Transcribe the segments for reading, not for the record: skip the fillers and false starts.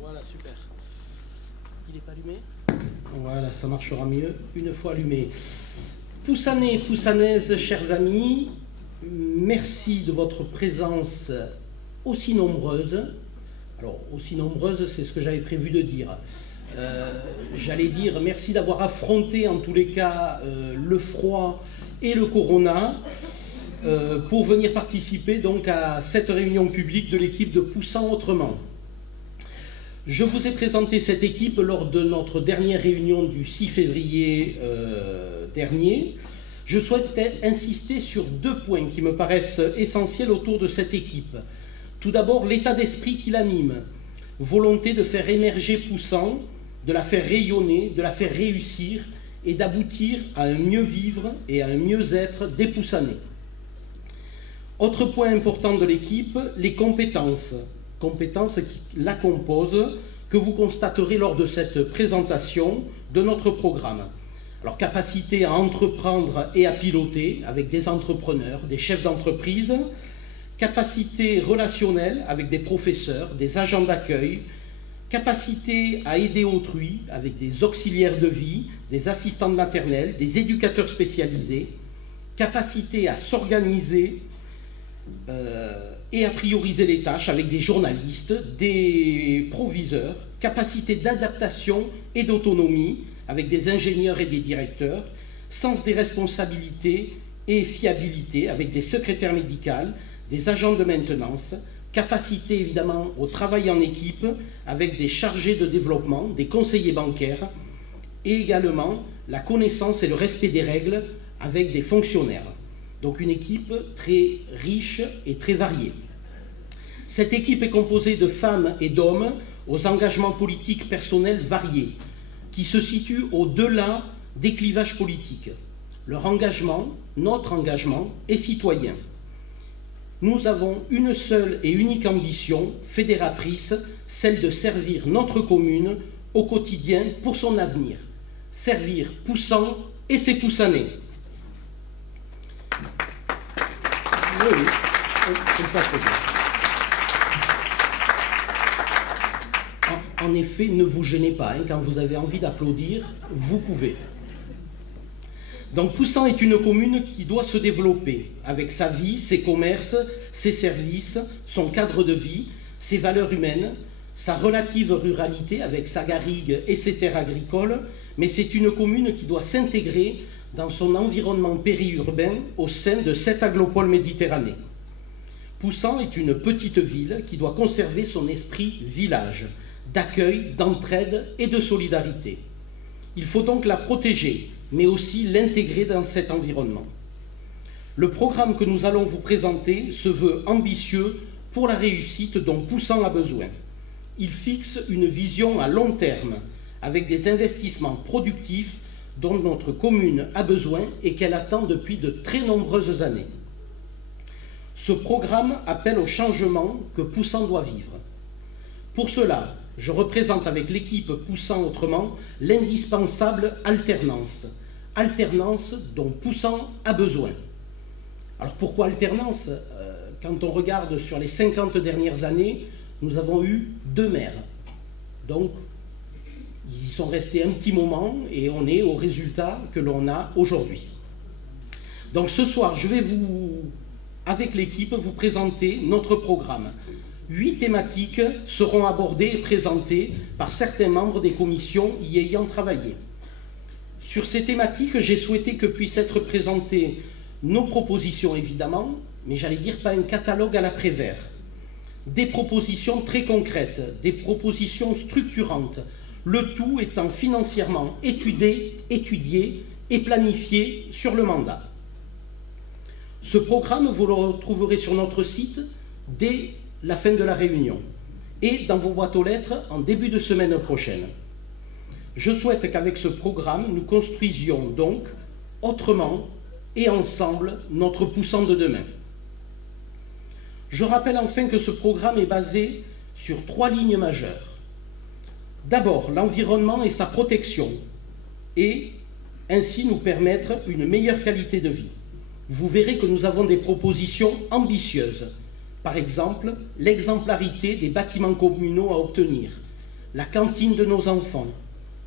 Voilà, super. Il n'est pas allumé? Voilà, ça marchera mieux une fois allumé. Poussanais, Poussanaises, chers amis, merci de votre présence aussi nombreuse. Alors, aussi nombreuse, c'est ce que j'avais prévu de dire. J'allais dire merci d'avoir affronté, en tous les cas, le froid et le corona pour venir participer donc à cette réunion publique de l'équipe de Poussant Autrement. Je vous ai présenté cette équipe lors de notre dernière réunion du 6 février dernier. Je souhaitais insister sur deux points qui me paraissent essentiels autour de cette équipe. Tout d'abord, l'état d'esprit qui l'anime. Volonté de faire émerger Poussant, de la faire rayonner, de la faire réussir et d'aboutir à un mieux vivre et à un mieux-être des Poussanais. Autre point important de l'équipe, les compétences. Compétences qui la composent, que vous constaterez lors de cette présentation de notre programme. Alors, capacité à entreprendre et à piloter avec des entrepreneurs, des chefs d'entreprise, capacité relationnelle avec des professeurs, des agents d'accueil, capacité à aider autrui avec des auxiliaires de vie, des assistantes maternelles, des éducateurs spécialisés, capacité à s'organiser et à prioriser les tâches avec des journalistes, des proviseurs, capacité d'adaptation et d'autonomie avec des ingénieurs et des directeurs, sens des responsabilités et fiabilité avec des secrétaires médicales, des agents de maintenance, capacité évidemment au travail en équipe avec des chargés de développement, des conseillers bancaires et également la connaissance et le respect des règles avec des fonctionnaires. Donc une équipe très riche et très variée. Cette équipe est composée de femmes et d'hommes aux engagements politiques personnels variés, qui se situent au-delà des clivages politiques. Leur engagement, notre engagement, est citoyen. Nous avons une seule et unique ambition fédératrice, celle de servir notre commune au quotidien pour son avenir. Servir Poussant et ses Poussanais. Oui, c'est pas très bien. En effet, ne vous gênez pas, hein, quand vous avez envie d'applaudir, vous pouvez. Donc Poussant est une commune qui doit se développer avec sa vie, ses commerces, ses services, son cadre de vie, ses valeurs humaines, sa relative ruralité avec sa garrigue et ses terres agricoles, mais c'est une commune qui doit s'intégrer dans son environnement périurbain au sein de cette aglopole Méditerranée. Poussant est une petite ville qui doit conserver son esprit village, d'accueil, d'entraide et de solidarité. Il faut donc la protéger, mais aussi l'intégrer dans cet environnement. Le programme que nous allons vous présenter se veut ambitieux pour la réussite dont Poussant a besoin. Il fixe une vision à long terme, avec des investissements productifs dont notre commune a besoin et qu'elle attend depuis de très nombreuses années. Ce programme appelle au changement que Poussant doit vivre. Pour cela, je représente avec l'équipe Poussant Autrement l'indispensable alternance. Alternance dont Poussant a besoin. Alors pourquoi alternance? Quand on regarde sur les 50 dernières années, nous avons eu 2 maires. Donc, ils y sont restés un petit moment et on est au résultat que l'on a aujourd'hui. Donc ce soir, je vais avec l'équipe, vous présenter notre programme. 8 thématiques seront abordées et présentées par certains membres des commissions y ayant travaillé. Sur ces thématiques, j'ai souhaité que puissent être présentées nos propositions, évidemment, mais j'allais dire pas un catalogue à la Prévert. Des propositions très concrètes, des propositions structurantes, le tout étant financièrement étudié et planifié sur le mandat. Ce programme, vous le retrouverez sur notre site dès la fin de la réunion et dans vos boîtes aux lettres en début de semaine prochaine. Je souhaite qu'avec ce programme, nous construisions donc autrement et ensemble notre poussant de demain. Je rappelle enfin que ce programme est basé sur 3 lignes majeures. D'abord, l'environnement et sa protection, et ainsi nous permettre une meilleure qualité de vie. Vous verrez que nous avons des propositions ambitieuses. Par exemple, l'exemplarité des bâtiments communaux à obtenir, la cantine de nos enfants,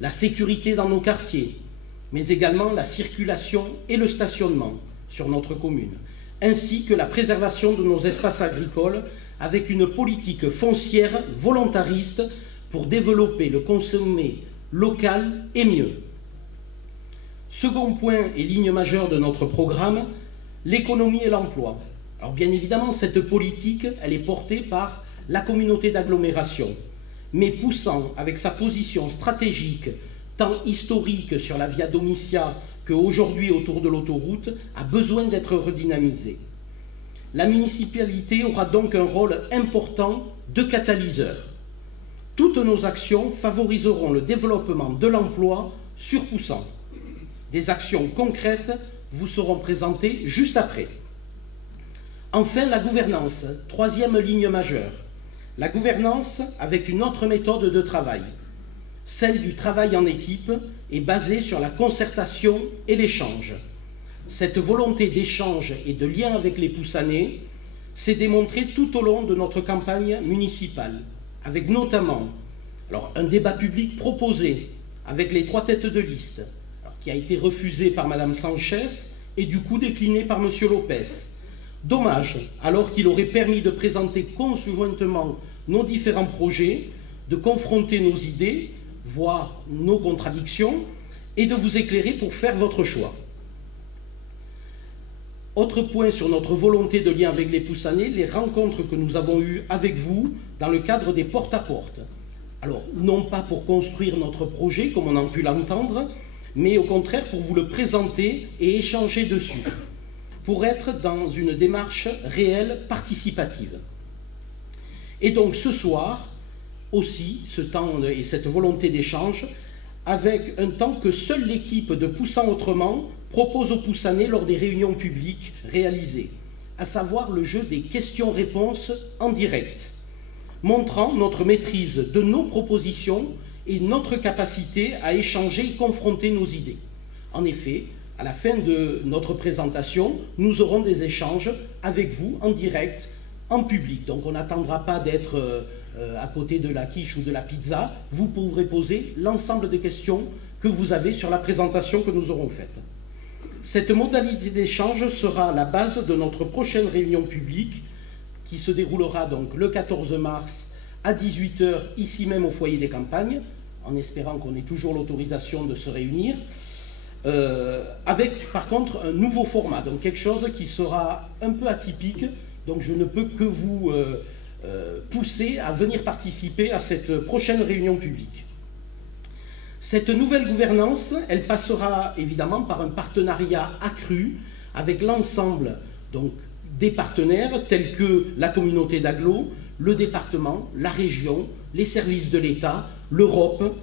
la sécurité dans nos quartiers, mais également la circulation et le stationnement sur notre commune, ainsi que la préservation de nos espaces agricoles avec une politique foncière volontariste pour développer le consommé local et mieux. Second point et ligne majeure de notre programme, l'économie et l'emploi. Alors bien évidemment, cette politique, elle est portée par la communauté d'agglomération, mais poussant avec sa position stratégique, tant historique sur la Via Domitia qu'aujourd'hui autour de l'autoroute, a besoin d'être redynamisée. La municipalité aura donc un rôle important de catalyseur. Toutes nos actions favoriseront le développement de l'emploi sur Poussant. Des actions concrètes vous seront présentées juste après. Enfin, la gouvernance, 3e ligne majeure. La gouvernance avec une autre méthode de travail. Celle du travail en équipe est basée sur la concertation et l'échange. Cette volonté d'échange et de lien avec les Poussanais s'est démontrée tout au long de notre campagne municipale, avec notamment un débat public proposé avec les 3 têtes de liste, qui a été refusé par Mme Sanchez et du coup décliné par M. Lopez. Dommage, alors qu'il aurait permis de présenter conjointement nos différents projets, de confronter nos idées, voire nos contradictions, et de vous éclairer pour faire votre choix. Autre point sur notre volonté de lien avec les Poussanais, les rencontres que nous avons eues avec vous dans le cadre des porte-à-porte. Alors, non pas pour construire notre projet, comme on a pu l'entendre, mais au contraire pour vous le présenter et échanger dessus, pour être dans une démarche réelle, participative. Et donc ce soir, aussi, ce temps et cette volonté d'échange, avec un temps que seule l'équipe de Poussant Autrement propose aux Poussanais lors des réunions publiques réalisées, à savoir le jeu des questions-réponses en direct, montrant notre maîtrise de nos propositions et notre capacité à échanger et confronter nos idées. En effet, à la fin de notre présentation, nous aurons des échanges avec vous en direct, en public. Donc on n'attendra pas d'être à côté de la quiche ou de la pizza. Vous pourrez poser l'ensemble des questions que vous avez sur la présentation que nous aurons faite. Cette modalité d'échange sera la base de notre prochaine réunion publique qui se déroulera donc le 14 mars à 18 h ici même au foyer des campagnes, en espérant qu'on ait toujours l'autorisation de se réunir, avec par contre un nouveau format, donc quelque chose qui sera un peu atypique, donc je ne peux que vous pousser à venir participer à cette prochaine réunion publique. Cette nouvelle gouvernance, elle passera évidemment par un partenariat accru avec l'ensemble des partenaires tels que la communauté d'agglo, le département, la région, les services de l'État, l'Europe.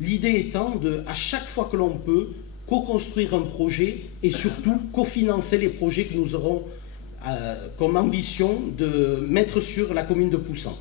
L'idée étant de, à chaque fois que l'on peut, co-construire un projet et surtout cofinancer les projets que nous aurons comme ambition de mettre sur la commune de Poussant.